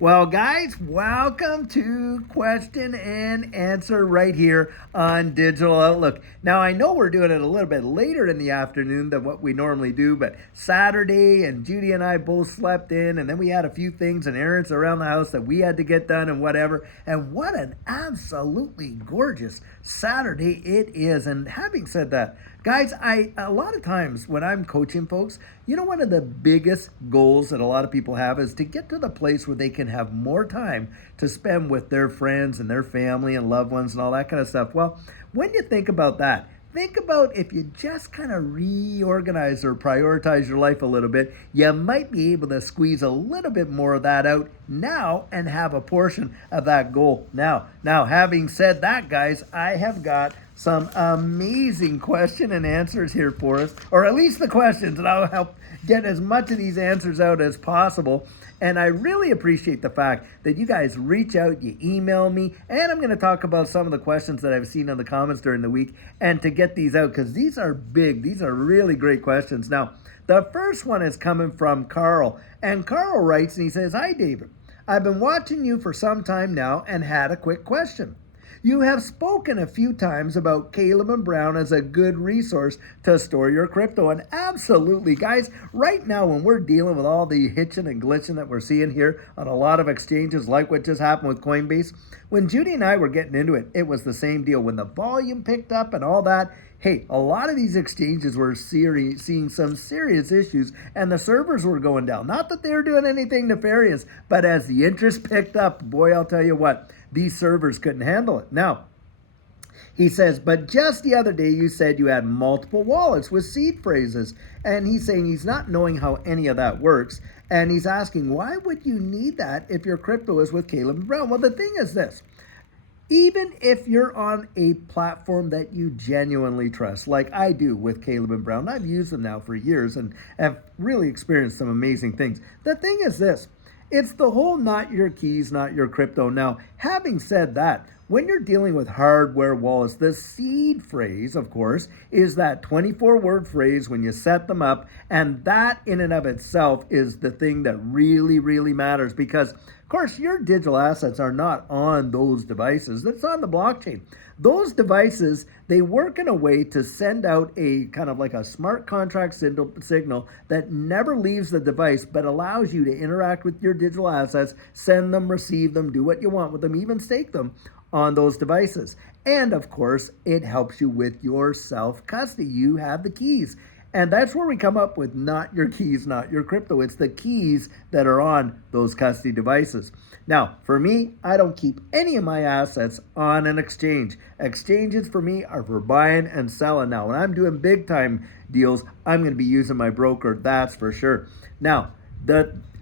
Well, guys, welcome to question and answer right here on Digital Outlook. Now, I know we're doing it a little bit later in the afternoon than what we normally do, but Saturday and Judy and I both slept in, and then we had a few things and errands around the house that we had to get done and whatever. And what an absolutely gorgeous Saturday it is. And having said that, guys, a lot of times when I'm coaching folks, one of the biggest goals that a lot of people have is to get to the place where they can have more time to spend with their friends and their family and loved ones and all that kind of stuff. Well, when you think about that, think about if you just kind of reorganize or prioritize your life a little bit, you might be able to squeeze a little bit more of that out now and have a portion of that goal now. Now, having said that, guys, I have got some amazing question and answers here for us, or at least the questions, and I'll help get as much of these answers out as possible. And I really appreciate the fact that you guys reach out, you email me, and I'm going to talk about some of the questions that I've seen in the comments during the week and to get these out because these are big. These are really great questions. Now, the first one is coming from Carl. And Carl writes and he says, "Hi, David. I've been watching you for some time now and had a quick question. You have spoken a few times about Caleb and Brown as a good resource to store your crypto. And absolutely, guys, right now when we're dealing with all the hitching and glitching that we're seeing here on a lot of exchanges like what just happened with Coinbase, when Judy and I were getting into it, it was the same deal. When the volume picked up and all that, hey, a lot of these exchanges were seeing some serious issues and the servers were going down. Not that they were doing anything nefarious, but as the interest picked up, boy, I'll tell you what, these servers couldn't handle it. Now, he says, but just the other day you said you had multiple wallets with seed phrases. And he's saying he's not knowing how any of that works. And he's asking, why would you need that if your crypto is with Caleb and Brown? Well, the thing is this. Even if you're on a platform that you genuinely trust, like I do with Caleb and Brown, I've used them now for years and have really experienced some amazing things. The thing is this, it's the whole not your keys, not your crypto. Now, having said that, when you're dealing with hardware wallets, the seed phrase, of course, is that 24-word phrase when you set them up. And that in and of itself is the thing that really, really matters because, of course, your digital assets are not on those devices. That's on the blockchain. Those devices, they work in a way to send out a kind of like a smart contract signal that never leaves the device but allows you to interact with your digital assets, send them, receive them, do what you want with them, even stake them on those devices. And of course, it helps you with your self-custody. You have the keys. And that's where we come up with not your keys, not your crypto. It's the keys that are on those custody devices. Now, for me, I don't keep any of my assets on an exchange. Exchanges for me are for buying and selling. Now, when I'm doing big time deals, I'm going to be using my broker, that's for sure. Now,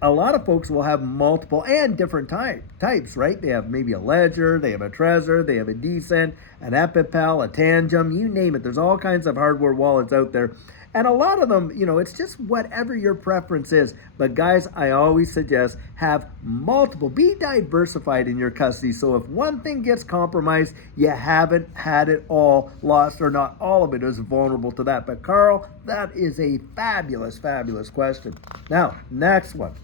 a lot of folks will have multiple and different types, right? They have maybe a Ledger, they have a Trezor, they have a Decent, an Epipal, a Tangem, you name it. There's all kinds of hardware wallets out there. And a lot of them, it's just whatever your preference is. But guys, I always suggest have multiple. Be diversified in your custody. So if one thing gets compromised, you haven't had it all lost, or not all of it is vulnerable to that. But Carl, that is a fabulous, fabulous question. Now, next one.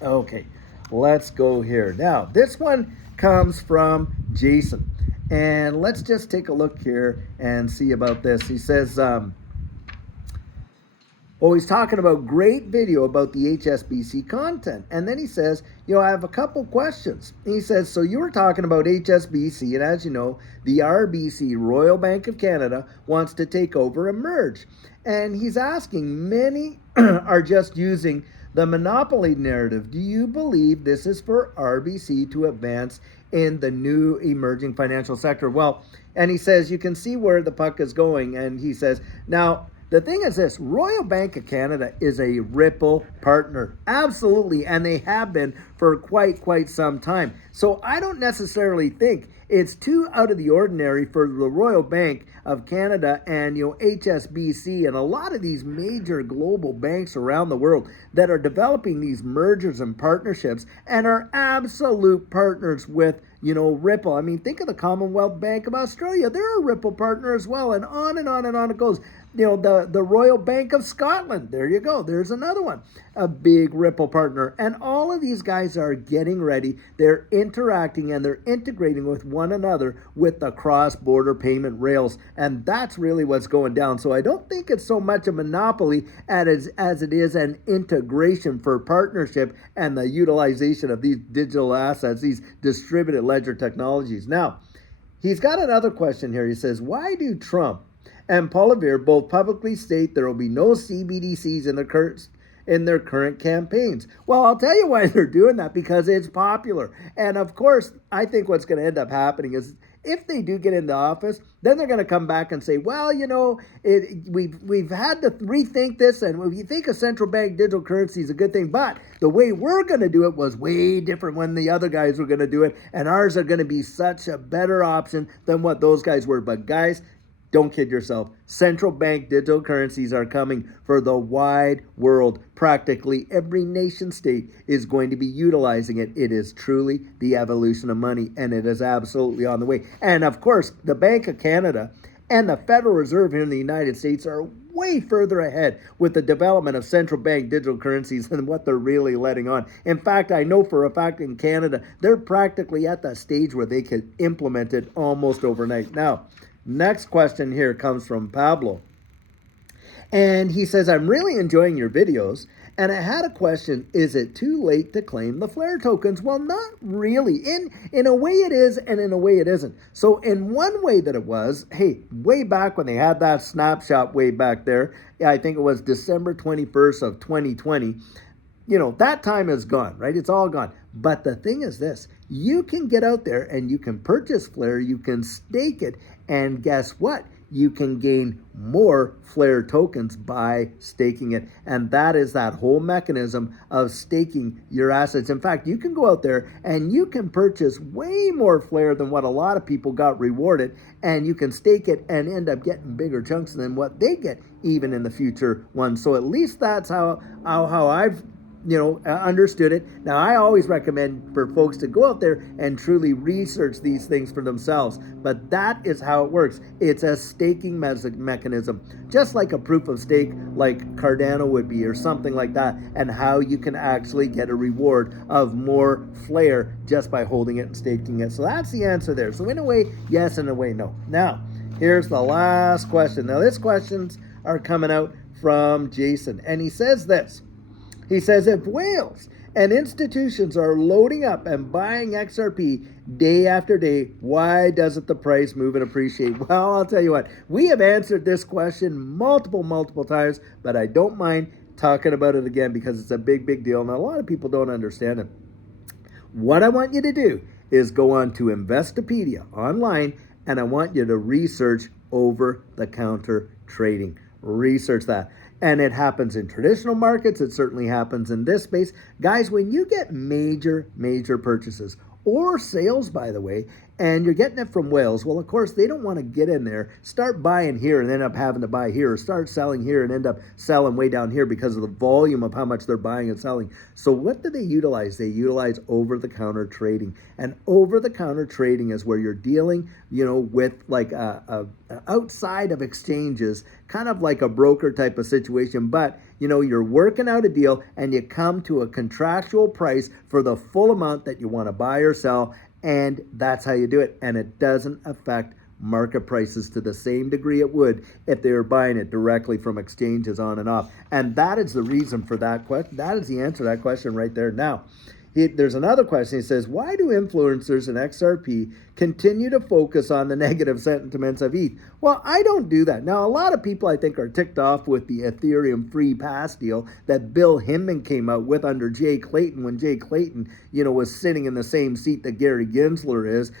Okay, let's go here. Now, this one comes from Jason. And let's just take a look here and see about this. He says, he's talking about great video about the HSBC content. And then he says, I have a couple questions. He says, so you were talking about HSBC, and as you know, the RBC, Royal Bank of Canada, wants to take over and merge. And he's asking, many are just using the monopoly narrative. Do you believe this is for RBC to advance in the new emerging financial sector? Well, and he says, you can see where the puck is going. And he says, now, the thing is this, Royal Bank of Canada is a Ripple partner. Absolutely. And they have been for quite some time. So I don't necessarily think it's too out of the ordinary for the Royal Bank of Canada and HSBC and a lot of these major global banks around the world that are developing these mergers and partnerships and are absolute partners with Ripple. I mean, think of the Commonwealth Bank of Australia. They're a Ripple partner as well, and on and on and on it goes. The Royal Bank of Scotland. There you go. There's another one. a big Ripple partner. And all of these guys are getting ready. They're interacting and they're integrating with one another with the cross-border payment rails. And that's really what's going down. So I don't think it's so much a monopoly as it is an integration for partnership and the utilization of these digital assets, these distributed ledger technologies. Now, he's got another question here. He says, why do Trump and Poilievre both publicly state there will be no CBDCs in their current campaigns? Well, I'll tell you why they're doing that, because it's popular. And of course, I think what's going to end up happening is if they do get into office, then they're going to come back and say, well, we've had to rethink this, and we think a central bank digital currency is a good thing, but the way we're going to do it was way different when the other guys were going to do it, and ours are going to be such a better option than what those guys were. But guys, don't kid yourself. Central bank digital currencies are coming for the wide world. Practically every nation state is going to be utilizing it. It is truly the evolution of money, and it is absolutely on the way. And of course, the Bank of Canada and the Federal Reserve here in the United States are way further ahead with the development of central bank digital currencies than what they're really letting on. In fact, I know for a fact in Canada, they're practically at the stage where they could implement it almost overnight. Now, next question here comes from Pablo. And he says, I'm really enjoying your videos. And I had a question, is it too late to claim the Flare tokens? Well, not really. In a way it is, and in a way it isn't. So in one way that it was, hey, way back when they had that snapshot way back there, I think it was December 21st of 2020, that time is gone, right? It's all gone. But the thing is this, you can get out there and you can purchase Flare, you can stake it, and guess what? You can gain more Flare tokens by staking it. And that is that whole mechanism of staking your assets. In fact, you can go out there and you can purchase way more Flare than what a lot of people got rewarded. And you can stake it and end up getting bigger chunks than what they get even in the future ones. So at least that's how I've understood it. Now, I always recommend for folks to go out there and truly research these things for themselves. But that is how it works. It's a staking mechanism, just like a proof of stake like Cardano would be or something like that, and how you can actually get a reward of more Flare just by holding it and staking it. So that's the answer there. So in a way, yes, in a way, no. Now, here's the last question. Now, these questions are coming out from Jason, and he says this. He says, if whales and institutions are loading up and buying XRP day after day, why doesn't the price move and appreciate? Well, I'll tell you what, we have answered this question multiple times, but I don't mind talking about it again because it's a big deal, and a lot of people don't understand it. What I want you to do is go on to Investopedia online, and I want you to research over-the-counter trading. Research that. And it happens in traditional markets. It certainly happens in this space. Guys, when you get major purchases or sales, by the way, and you're getting it from whales, well, of course, they don't want to get in there, start buying here and end up having to buy here, or start selling here and end up selling way down here because of the volume of how much they're buying and selling. So what do they utilize? They utilize over-the-counter trading. And over-the-counter trading is where you're dealing, with like outside of exchanges, kind of like a broker type of situation, but you're working out a deal and you come to a contractual price for the full amount that you want to buy or sell, and that's how you do it. And it doesn't affect market prices to the same degree it would if they were buying it directly from exchanges on and off. And that is the reason for that question. That is the answer to that question right there. Now, there's another question. He says, why do influencers in XRP continue to focus on the negative sentiments of ETH? Well, I don't do that. Now, a lot of people, I think, are ticked off with the Ethereum free pass deal that Bill Hinman came out with under Jay Clayton, when Jay Clayton, was sitting in the same seat that Gary Gensler is,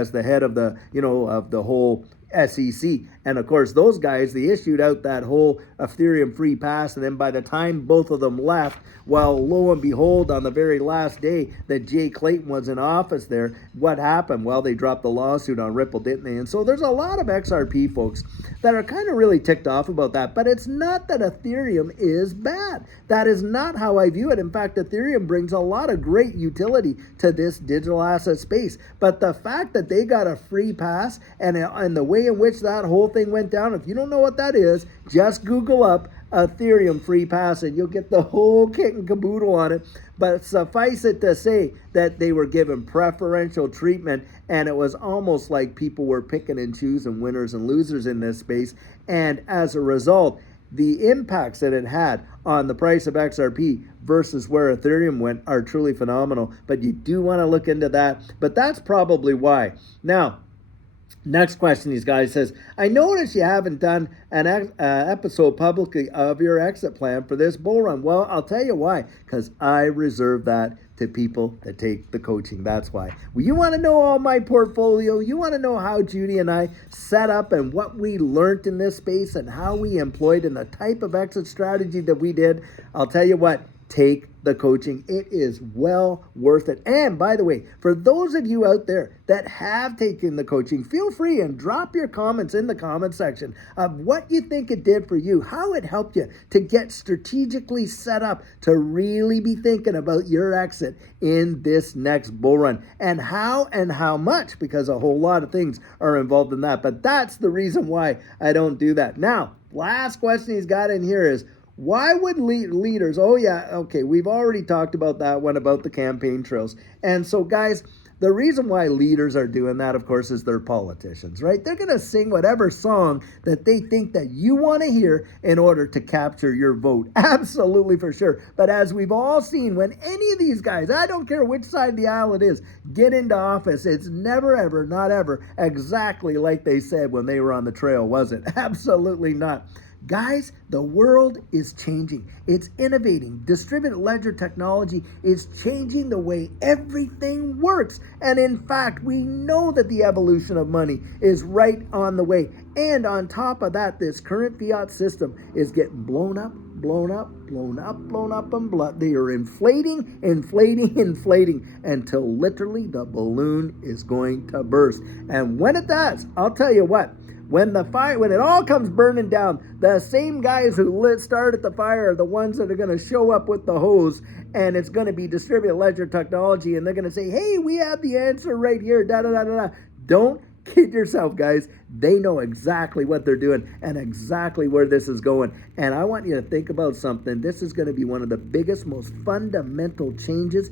as the head of the, of the whole SEC. And of course, those guys, they issued out that whole Ethereum free pass, and then by the time both of them left, well, lo and behold, on the very last day that Jay Clayton was in office there, what happened? Well, they dropped the lawsuit on Ripple, didn't they? And so there's a lot of XRP folks that are kind of really ticked off about that, but it's not that Ethereum is bad. That is not how I view it. In fact, Ethereum brings a lot of great utility to this digital asset space, but the fact that they got a free pass and the way in which that whole thing went down, if you don't know what that is, just Google up Ethereum free pass, and you'll get the whole kit and caboodle on it. But suffice it to say that they were given preferential treatment, and it was almost like people were picking and choosing winners and losers in this space. And as a result, the impacts that it had on the price of XRP versus where Ethereum went are truly phenomenal. But you do want to look into that. But that's probably why. Now, next question, these guys says, I notice you haven't done an episode publicly of your exit plan for this bull run. Well, I'll tell you why. Because I reserve that to people that take the coaching. That's why. Well, you want to know all my portfolio? You want to know how Judy and I set up and what we learned in this space and how we employed and the type of exit strategy that we did? I'll tell you what. Take the coaching. It is well worth it. And by the way, for those of you out there that have taken the coaching, feel free and drop your comments in the comment section of what you think it did for you, how it helped you to get strategically set up to really be thinking about your exit in this next bull run, and how much, because a whole lot of things are involved in that. But that's the reason why I don't do that. Now, last question he's got in here is, why would leaders, oh yeah, okay, we've already talked about that one, about the campaign trails. And so guys, the reason why leaders are doing that, of course, is they're politicians, right? They're going to sing whatever song that they think that you want to hear in order to capture your vote. Absolutely, for sure. But as we've all seen, when any of these guys, I don't care which side of the aisle it is, get into office, it's never, ever, not ever exactly like they said when they were on the trail, was it? Absolutely not. Guys, the world is changing. It's innovating. Distributed ledger technology is changing the way everything works. And in fact, we know that the evolution of money is right on the way. And on top of that, this current fiat system is getting blown up, blown up, blown up, blown up, and they are inflating until literally the balloon is going to burst. And when it does, I'll tell you what, when it all comes burning down, the same guys who started the fire are the ones that are going to show up with the hose, and it's going to be distributed ledger technology, and they're going to say, hey, we have the answer right here, da-da-da-da-da. Don't kid yourself, guys. They know exactly what they're doing and exactly where this is going. And I want you to think about something. This is going to be one of the biggest, most fundamental changes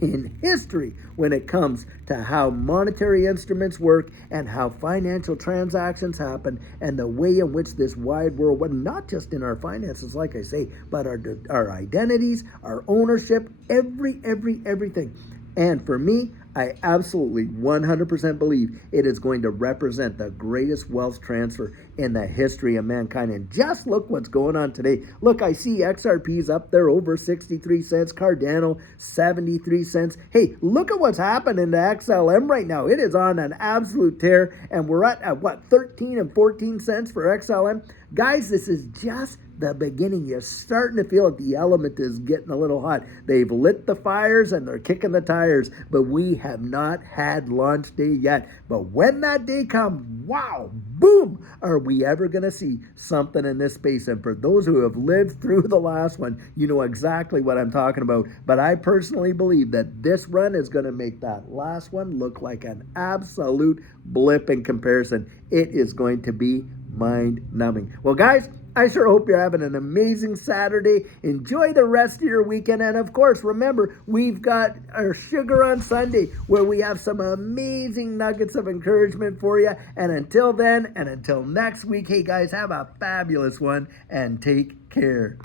in history when it comes to how monetary instruments work and how financial transactions happen, and the way in which this wide world, well, not just in our finances, like I say, but our identities, our ownership, everything. And for me, I absolutely 100% believe it is going to represent the greatest wealth transfer in the history of mankind. And just look what's going on today. Look, I see XRP's up there over 63 cents, Cardano 73 cents. Hey, look at what's happening to XLM right now. It is on an absolute tear, and we're at what, 13 and 14 cents for XLM? Guys, this is just the beginning. You're starting to feel it. The element is getting a little hot. They've lit the fires and they're kicking the tires, but we have not had launch day yet. But when that day comes, wow, boom, are we ever going to see something in this space? And for those who have lived through the last one, you know exactly what I'm talking about. But I personally believe that this run is going to make that last one look like an absolute blip in comparison. It is going to be mind-numbing. Well, guys, I sure hope you're having an amazing Saturday. Enjoy the rest of your weekend. And of course, remember, we've got our Sugar on Sunday, where we have some amazing nuggets of encouragement for you. And until then, and until next week, hey guys, have a fabulous one and take care.